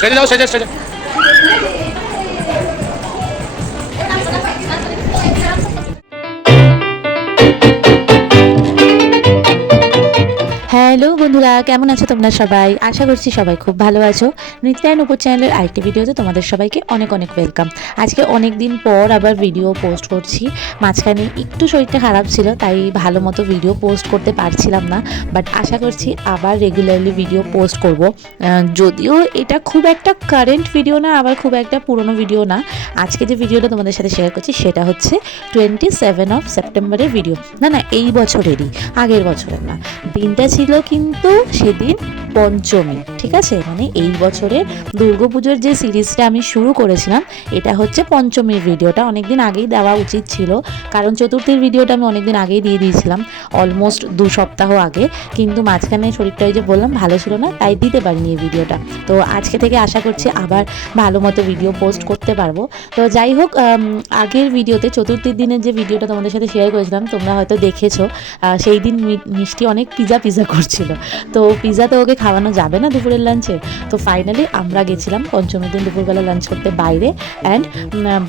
সেজে যাও, সেজে সেজে। হ্যালো বন্ধুরা, কেমন আছো তোমরা সবাই? আশা করছি সবাই খুব ভালো আছো। নৃত্যায়ন উপর চ্যানেলের আরেকটি ভিডিওতে তোমাদের সবাইকে অনেক অনেক ওয়েলকাম। আজকে অনেক দিন পর আবার ভিডিও পোস্ট করছি। মাঝখানে একটু শরীরটা খারাপ ছিল, তাই ভালো মতো ভিডিও পোস্ট করতে পারছিলাম না, বাট আশা করছি আবার রেগুলারলি ভিডিও পোস্ট করব। যদিও এটা খুব একটা কারেন্ট ভিডিও না, আবার খুব একটা পুরনো ভিডিও না। আজকে যে ভিডিওটা তোমাদের সাথে শেয়ার করছি সেটা হচ্ছে 27 সেপ্টেম্বরের ভিডিও। না, এই বছরেরই, আগের বছরের না। দিনটা ছিল কিন্তু সেদিন পঞ্চমী, ঠিক আছে? মানে এই বছরের দুর্গাপুজোর যে সিরিজটা আমি শুরু করেছিলাম, এটা হচ্ছে পঞ্চমীর ভিডিওটা। অনেকদিন আগেই দেওয়া উচিত ছিল, কারণ চতুর্থীর ভিডিওটা আমি অনেকদিন আগেই দিয়ে দিয়েছিলাম, অলমোস্ট 2 সপ্তাহ আগে। কিন্তু মাঝখানে শরীরটা ওই যে বললাম ভালো ছিল না, তাই দিতে পারিনি এই ভিডিওটা। তো আজকে থেকে আশা করছি আবার ভালো মতো ভিডিও পোস্ট করতে পারবো। তো যাই হোক, আগের ভিডিওতে চতুর্থীর দিনের যে ভিডিওটা তোমাদের সাথে শেয়ার করেছিলাম, তোমরা হয়তো দেখেছো। সেই দিন মিষ্টি অনেক পিজা করছিল। তো পিজা তো ওকে খাওয়ানো যাবে না দুপুরের লাঞ্চে। তো ফাইনালি আমরা গেছিলাম পঞ্চমীর দিন দুপুরবেলা লাঞ্চ করতে বাইরে। অ্যান্ড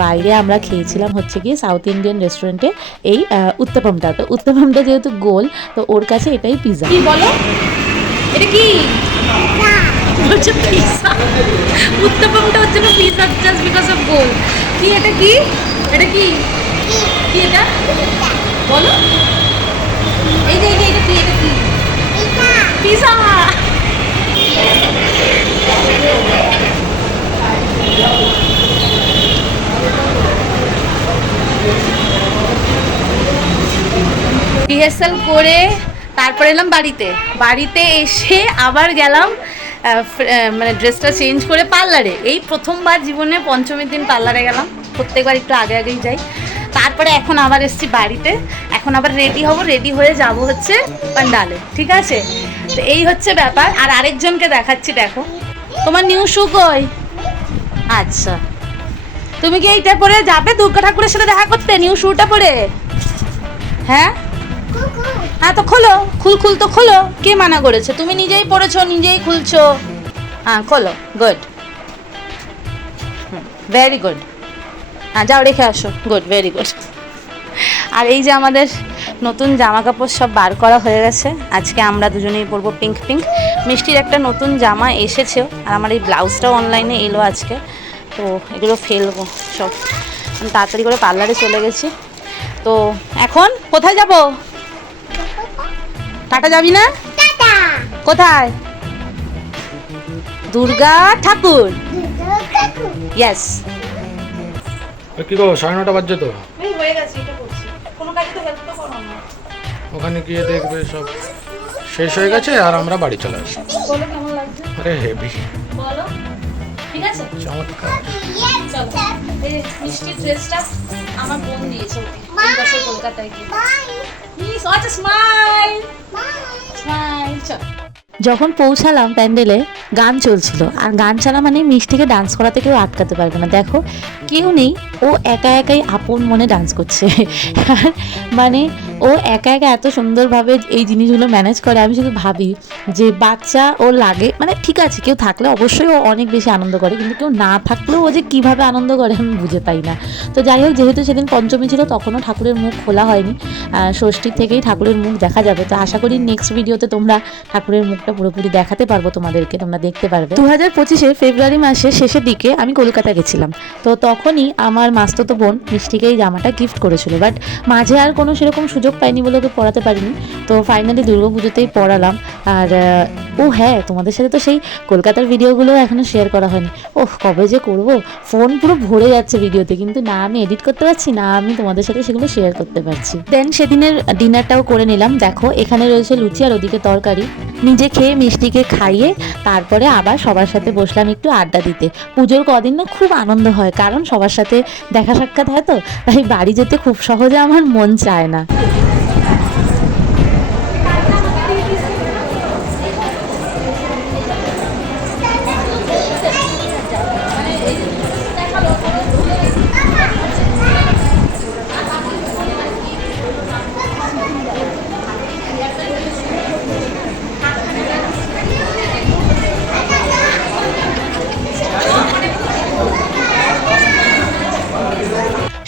বাইরে আমরা খেয়েছিলাম হচ্ছে গিয়ে সাউথ ইন্ডিয়ান রেস্টুরেন্টে এই উত্তপমটা। তো উত্তপমটা যেহেতু গোল, তো ওর কাছে এটাই পিজা। কি বলো, এটা কি বলছে? পিজা। উত্তপমটা হচ্ছে না পিজা, জাস্ট বিকজ অফ গোল। কি এটা? কি এটা? কি কি এটা বলো? এই যে এটা কি? এটা কি? পিজা। রিহার্সাল করে তারপর এলাম বাড়িতে এসে আবার গেলাম মানে ড্রেসটা চেঞ্জ করে পার্লারে। এই প্রথমবার জীবনে পঞ্চমীর দিন পার্লারে গেলাম। প্রত্যেকবার একটু আগেই যাই। তারপরে এখন আবার এসেছি বাড়িতে। এখন আবার রেডি হয়ে যাব হচ্ছে পান্ডালে, ঠিক আছে? তো এই হচ্ছে ব্যাপার। আর আরেকজনকে দেখাচ্ছি, দেখো। তোমার নিউ শু কই? আচ্ছা, তুমি কি এইটা পরে যাবে দুর্গা ঠাকুরের সাথে দেখা করতে, নিউ শুটা পরে? হ্যাঁ হ্যাঁ, তো খোলো। খুল তো খোলো। কে মানা করেছে? তুমি নিজেই পড়েছো, নিজেই খুলছো। হ্যাঁ খোলো। Good, very good. হ্যাঁ যাও রেখে আসো। Good, very good. আর এই যে আমাদের নতুন জামা কাপড় সব বার করা হয়ে গেছে। আজকে আমরা দুজনেই পরবো পিঙ্ক। মিষ্টির একটা নতুন জামা এসেছেও, আর আমার এই ব্লাউজটাও অনলাইনে এলো আজকে। তো এগুলো ফেলবো সব। তাড়াতাড়ি করে পার্লারে চলে গেছি। তো এখন কোথায় যাব? টাটা যাবি না? কোথায়? দুর্গা ঠাকুর। ইয়েস। কি গো, 9:30 বাজছে তো। হয়ে গেছে, এটা করছি। কোনো কাজে তো হেল্প তো করো না। ওখানে গিয়ে দেখবে সব শেষ হয়ে গেছে আর আমরা বাড়ি চলে আসি। বলো কেমন লাগছে? আরে হেভি, বলো। ঠিক আছে, চমৎকার। চলো। এই মিষ্টি ড্রেসটা আমার বোন দিয়েছে ওকে, এই বছর কলকাতায় গিয়ে। Please watch smile. স্মাইল। চলো। যখন পৌঁছালাম প্যান্ডেলে, গান চলছিল। আর গান চালা মানে মিষ্টিকে ডান্স করাতে কেউ আটকাতে পারবে না। দেখো, কেউ নেই, ও একাই আপন মনে ডান্স করছে। আর মানে ও একা এত সুন্দরভাবে এই জিনিসগুলো ম্যানেজ করে। আমি শুধু ভাবি যে বাচ্চা ও লাগে, মানে ঠিক আছে কেউ থাকলে অবশ্যই ও অনেক বেশি আনন্দ করে, কিন্তু কেউ না থাকলেও ও যে কীভাবে আনন্দ করে আমি বুঝে পাই না। তো যাই হোক, যেহেতু সেদিন পঞ্চমী ছিল, তখনও ঠাকুরের মুখ খোলা হয়নি। ষষ্ঠীর থেকেই ঠাকুরের মুখ দেখা যাবে। তো আশা করি নেক্সট ভিডিওতে তোমরা ঠাকুরের মুখটা পুরোপুরি দেখাতে পারবো তোমাদেরকে, তোমরা দেখতে পারবে। 2025 ফেব্রুয়ারি মাসের শেষের দিকে আমি কলকাতা গেছিলাম। তো তখনই আমার মাস্তুতো বোন মিষ্টিকে এই জামাটা গিফট করেছিল, বাট মাঝে আর কোনো সেরকম সুযোগ পাইনি বলে ওকে পড়াতে পারিনি। তো ফাইনালি দুর্গাপুজোতেই পড়ালাম। আর ও হ্যাঁ, তোমাদের সাথে তো সেই কলকাতার ভিডিওগুলো এখনো শেয়ার করা হয়নি। ওহ, কবে যে করব। ফোন পুরো ভরে যাচ্ছে ভিডিওতে, কিন্তু না আমি এডিট করতে পারছি, না আমি তোমাদের সাথে সেগুলো শেয়ার করতে পারছি। দেন সেদিনের ডিনারটাও করে নিলাম। দেখো, এখানে রয়েছে লুচি আর ওদিকে তরকারি। নিজে খেয়ে মিষ্টিকে খাইয়ে তারপরে আবার সবার সাথে বসলাম একটু আড্ডা দিতে। পুজোর কদিন না খুব আনন্দ হয়, কারণ সবার সাথে দেখা সাক্ষাৎ হয়, তো তাই বাড়ি যেতে খুব সহজে আমার মন চায় না।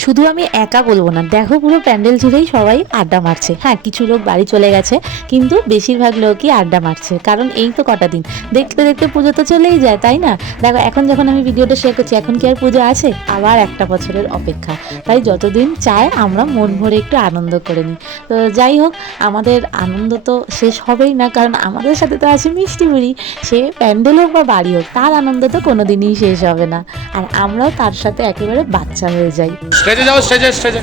শুধু আমি একা বলবো না, দেখো পুরো প্যান্ডেল জুড়েই সবাই আড্ডা মারছে। হ্যাঁ, কিছু লোক বাড়ি চলে গেছে, কিন্তু বেশিরভাগ লোকই আড্ডা মারছে, কারণ এই তো কটা দিন, দেখতে দেখতে পুজো তো চলেই যায়, তাই না? দেখো এখন যখন আমি ভিডিওটা শেয়ার করছি, এখন কি আর পুজো আছে? আবার একটা বছরের অপেক্ষা। তাই যতদিন চায় আমরা মন ভরে একটু আনন্দ করে নিই। তো যাই হোক, আমাদের আনন্দ তো শেষ হবেই না, কারণ আমাদের সাথে তো আছে মিষ্টি বুড়ি। সে প্যান্ডেল হোক বা বাড়ি হোক, তার আনন্দ তো কোনোদিনই শেষ হবে না, আর আমরাও তার সাথে একেবারে বাচ্চা হয়ে যাই। স্টেজে যাও, স্টেজে স্টেজে।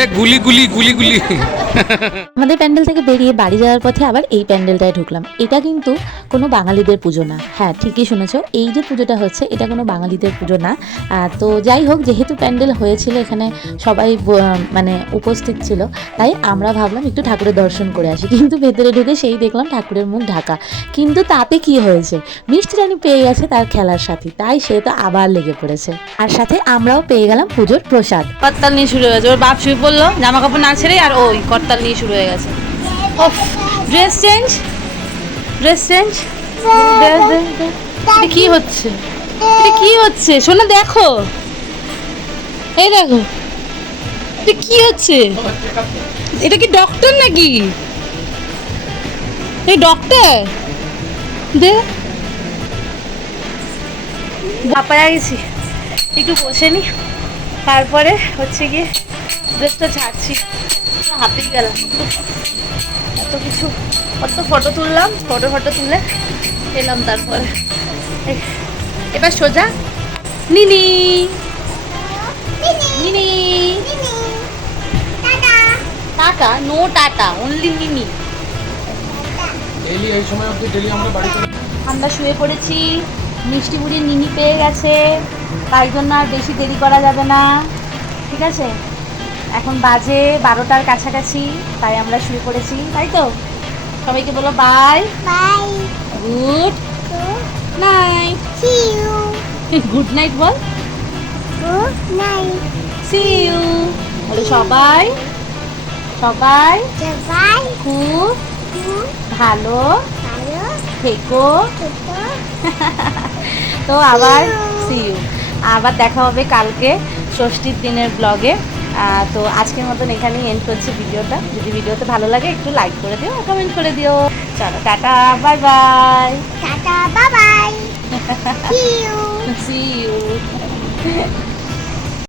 এ গুলি গুলি গুলি গুলি। আমাদের প্যান্ডেল থেকে বেরিয়ে বাড়ি যাওয়ার পথে আবার এই প্যান্ডেলটায় ঢুকলাম। এটা কিন্তু কোনো বাঙালিদের পুজো না। হ্যাঁ, ঠিকই শুনেছো, এই যে পুজোটা হচ্ছে এটা কোনো বাঙালিদের পুজো না। তো যাই হোক, যেহেতু প্যান্ডেল হয়েছিল, এখানে সবাই মানে উপস্থিত ছিল, তাই আমরা ভাবলাম একটু ঠাকুরের দর্শন করে আসি। কিন্তু ভেতরে ঢুকে সেই দেখলাম ঠাকুরের মুখ ঢাকা। কিন্তু তাতে কি হয়েছে, মিষ্টি রানী পেয়ে গেছে তার খেলার সাথী, তাই সে তো আবার লেগে পড়েছে। আর সাথে আমরাও পেয়ে গেলাম পুজোর প্রসাদ। করতাল নিয়ে শুরু হয়ে গেছে, ওর বাপ শুয়ে পড়লো, জামা কাপড় না ছেড়ে, আর ওই করতাল নিয়ে শুরু হয়ে গেছে। ওফ, ড্রেস চেঞ্জ, ড্রেস চেঞ্জ। এটা কি হচ্ছে, এটা কি হচ্ছে? শোনো দেখো, এই দেখো, এটা কি হচ্ছে? এটা কি ডক্টর নাকি? এই ডক্টর দে বাপায়া গেছি, একটু বসে নি, তারপরে হচ্ছে গিয়ে ড্রেসটা ছাড়ছি। হাঁপিয়ে গেলাম, এত কিছু, কত ফটো তুললাম, ফটো তুলে এলাম। তারপরে এবার সোজা নিনি নিনি টাটা, নো টাটা, অনলি নিনি। ডেইলি এই সময় অবধি ডেইলি আমরা বাড়ি চলে। আমরা শুয়ে পড়েছি, মিষ্টি বুড়ির নিনি পেয়ে গেছে, তাই জন্য আর বেশি দেরি করা যাবে না, ঠিক আছে? এখন বাজে 12টার কাছাকাছি, তাই আমরা শুয়ে পড়েছি, তাই তো? সবাইকে বলো bye bye, good night, see you. Good night বল, গুড নাইট, সি ইউ। বলে সবাই, সবাই সবাই খুব ভালো ভালো থেকো। তো আবার সি ইউ, আবার দেখা হবে কালকে ষষ্ঠীর দিনের ব্লগে। তো আজকের মতন এখানেই এন্ড করছি ভিডিওটা। যদি ভিডিওতে ভালো লাগে একটু লাইক করে দিও, কমেন্ট করে দিও। চলো tata, bye bye, tata bye bye, see you, see you.